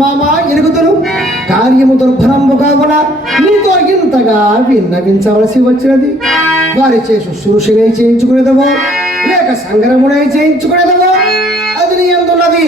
మామా ఎరుగుతును కార్యము దుర్భరంబు కావున నీతో ఇంతగా విన్నవించవలసి వచ్చినది. వారి చే శుశ్రూషనే చేయించుకునేదవో లేక సంగరమునై చేయించుకునేదవో అది నీ అందున్నది.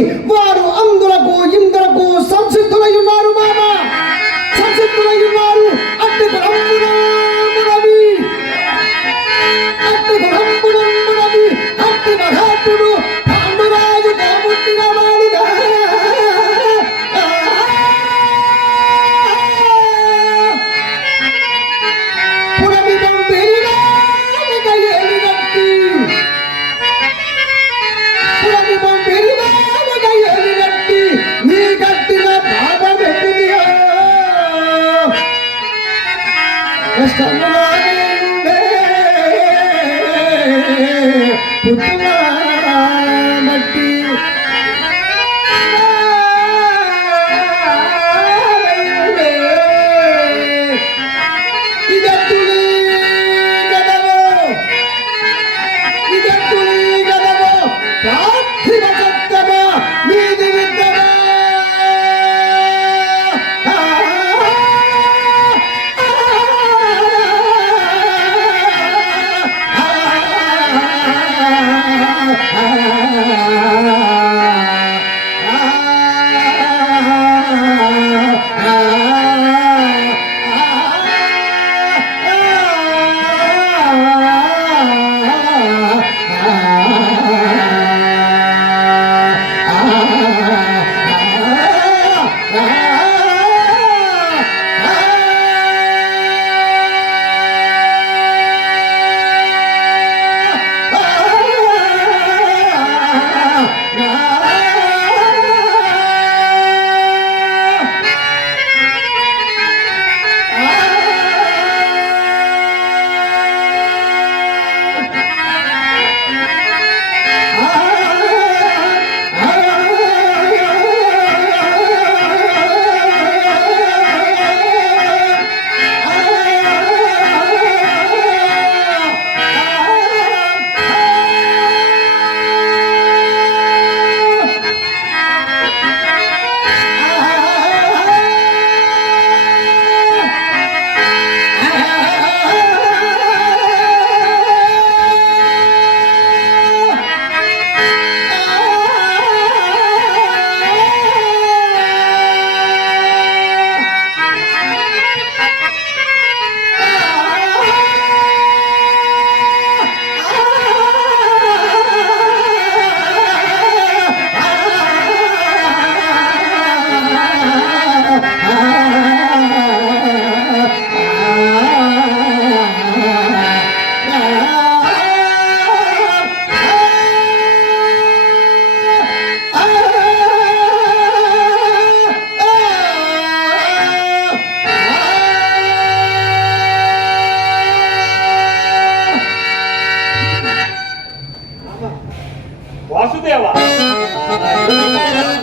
వాసుదేవ.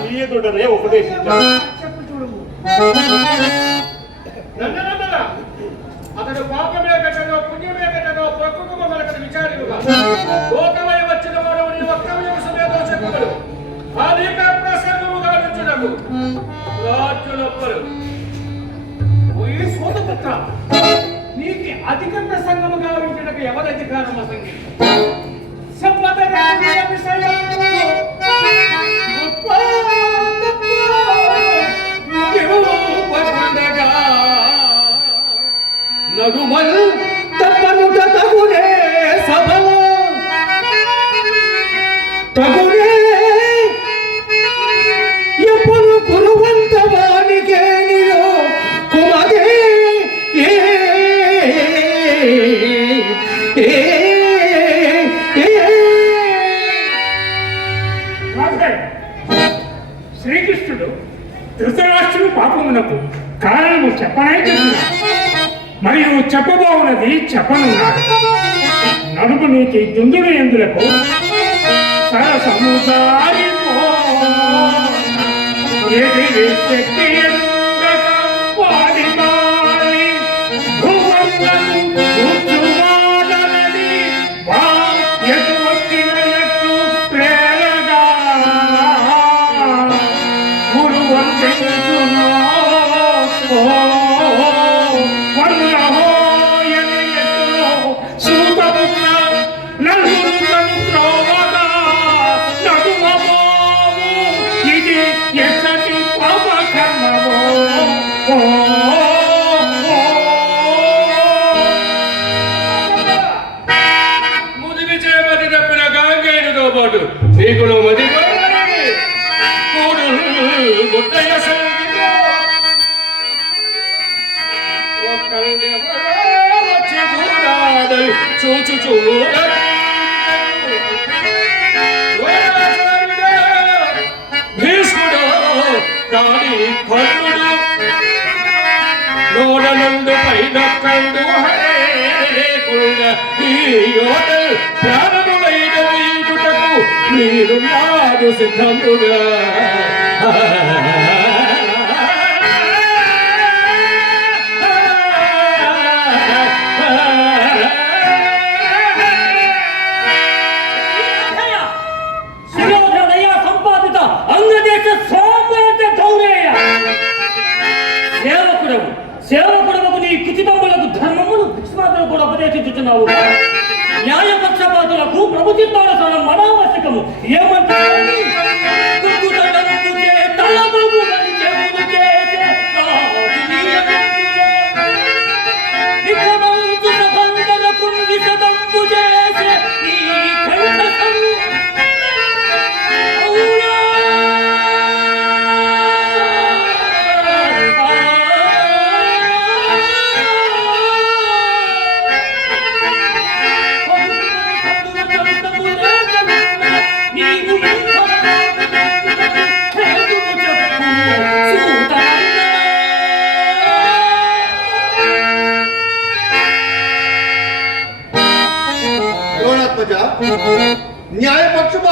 నీ ఎదుటనే ఉపదేశించాను. చెప్పు చూడము నందనందన అతడు పాపమే కట్టడో పుణ్యమే కట్టడో ప్రకృతి మనకడు విచారిగా లోకమై వచ్చిన వాడు నీ వక్రమయ సమేతో చెప్పుగడు అనేక ప్రసంగముగా నుంచునకు. రాజులొప్పరు ఓ ఈ సోదపుత్ర నీకు అధిక ప్రసంగము గావించడానికి ఎవరి అధికారం అసంగి? నడుమల్ తప్పనుట తగునే సభలో తగునే ఎప్పుడు కురువంత వానికే నీలో కుమదే ఏ ఏ కారణము మరియు చెప్పబోవున్నది చెప్పనున్నాడు. నడుపు నీకి దుందుడు ఎందులకు? సరసముదారిపో ఎదిరి శక్తి నీకు నువ్వు కూర్చువాడనని వా మది చూచు. చూడ భీష్ముడు కాని కర్ణుడు నోడనుండు పైన కండు ఈ ప్రాణములైన వీటుటకు మీరు సిద్ధముగా. చేస్తున్నావు న్యాయపక్షపాతులకు పక్షపాతులకు ప్రభు చిత్తానుసరణ ఏమంటారు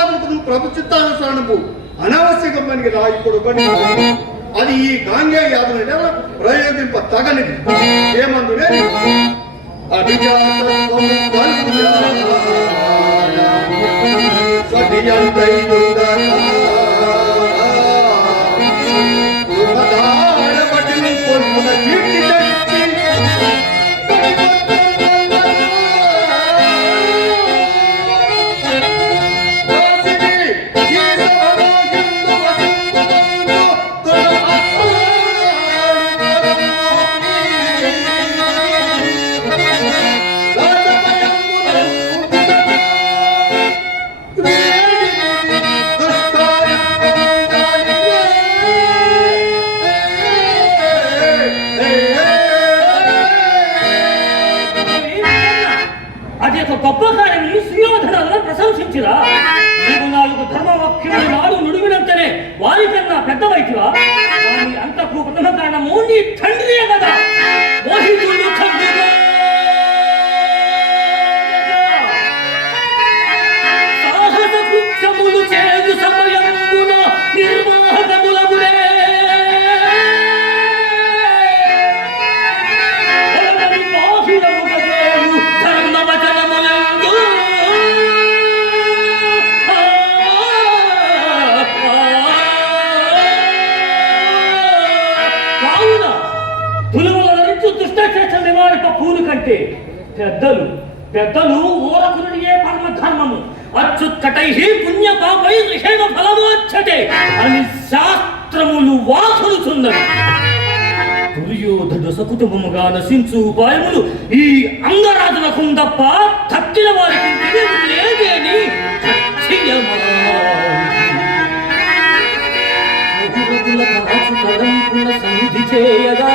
పక్షపాతులకు ప్రభు చిత్తానుసరణకు అనావశ్యకమని రా ఇప్పుడు అది ఈ గాంగే యాదుని ప్రయోగింప తగనిది. ఏమందునే అభిజాత అది ఒక గొప్ప కార్యమని సుయోధనాలను ప్రశంసించిరా నీవు నాలుగు ధర్మవాక్యములు నాడు నుడివినంతనే వారికన్నా పెద్ద వైద్యువా వారి అంతకు ప్రథమ కారణము నీ తండ్రియే కదా మోహితుడు అంటే పెద్దలు. పెద్దలు ఓరకునుడియే పరమ ధర్మము అచ్యుత్తటై పుణ్య పాపై నిషేధ ఫలమోచ్చటే అని శాస్త్రములు వాసులుచున్నవి. దుర్యోధను సకుటుంబముగా నశించు ఉపాయములు ఈ అంగరాజులకు తప్ప తక్కిన వారికి లేదేని ఖచ్చియమాయి. సంధి చేయగా